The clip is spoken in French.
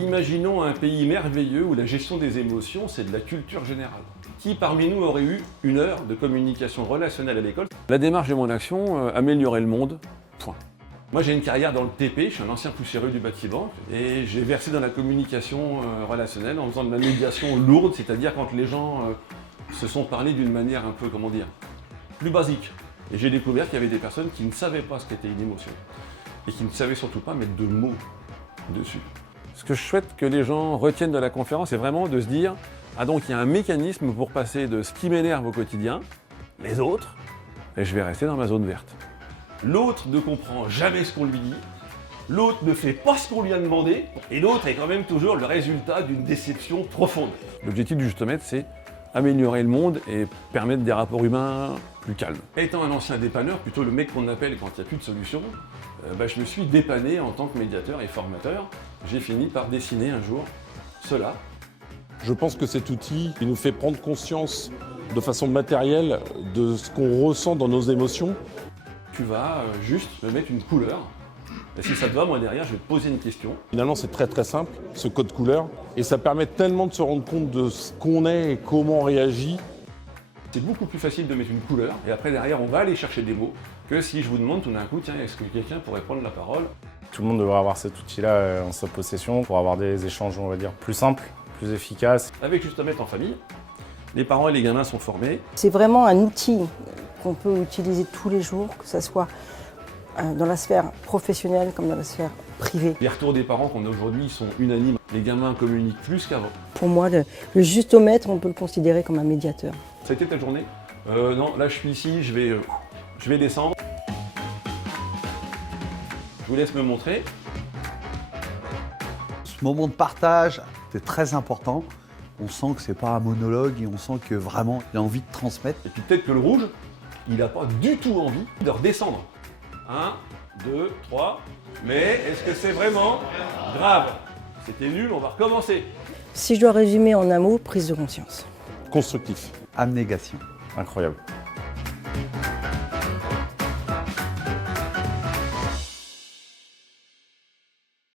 Imaginons un pays merveilleux où la gestion des émotions, c'est de la culture générale. Qui parmi nous aurait eu 1 heure de communication relationnelle à l'école? La démarche de mon action, améliorer le monde, point. Moi j'ai une carrière dans le TP, je suis un ancien poussiéreux du bâtiment et j'ai versé dans la communication relationnelle en faisant de la médiation lourde, c'est-à-dire quand les gens se sont parlé d'une manière un peu, comment dire, plus basique. Et j'ai découvert qu'il y avait des personnes qui ne savaient pas ce qu'était une émotion et qui ne savaient surtout pas mettre de mots dessus. Ce que je souhaite que les gens retiennent de la conférence, c'est vraiment de se dire « Ah donc il y a un mécanisme pour passer de ce qui m'énerve au quotidien, les autres, et je vais rester dans ma zone verte. » L'autre ne comprend jamais ce qu'on lui dit, l'autre ne fait pas ce qu'on lui a demandé, et l'autre est quand même toujours le résultat d'une déception profonde. L'objectif du Justomètre, c'est améliorer le monde et permettre des rapports humains plus calmes. Étant un ancien dépanneur, plutôt le mec qu'on appelle quand il n'y a plus de solution, je me suis dépanné en tant que médiateur et formateur. J'ai fini par dessiner un jour cela. Je pense que cet outil, il nous fait prendre conscience de façon matérielle de ce qu'on ressent dans nos émotions. Tu vas juste me mettre une couleur. Et si ça te va, moi derrière, je vais te poser une question. Finalement, c'est très simple, ce code couleur. Et ça permet tellement de se rendre compte de ce qu'on est et comment on réagit. C'est beaucoup plus facile de mettre une couleur. Et après, derrière, on va aller chercher des mots que si je vous demande tout d'un coup, tiens, est-ce que quelqu'un pourrait prendre la parole? Tout le monde devrait avoir cet outil-là en sa possession pour avoir des échanges, on va dire, plus simples, plus efficaces. Avec Justomètre en famille, les parents et les gamins sont formés. C'est vraiment un outil qu'on peut utiliser tous les jours, que ce soit dans la sphère professionnelle comme dans la sphère privée. Les retours des parents qu'on a aujourd'hui sont unanimes. Les gamins communiquent plus qu'avant. Pour moi, le Justomètre, on peut le considérer comme un médiateur. Ça a été ta journée? Non, là je suis ici, je vais descendre. Je vous laisse me montrer. Ce moment de partage, c'est très important. On sent que c'est pas un monologue et on sent que vraiment il a envie de transmettre. Et puis peut-être que le rouge, il n'a pas du tout envie de redescendre. 1, 2, 3. Mais est-ce que c'est vraiment grave? C'était nul, on va recommencer. Si je dois résumer en un mot, prise de conscience. Constructif. Abnégation. Incroyable.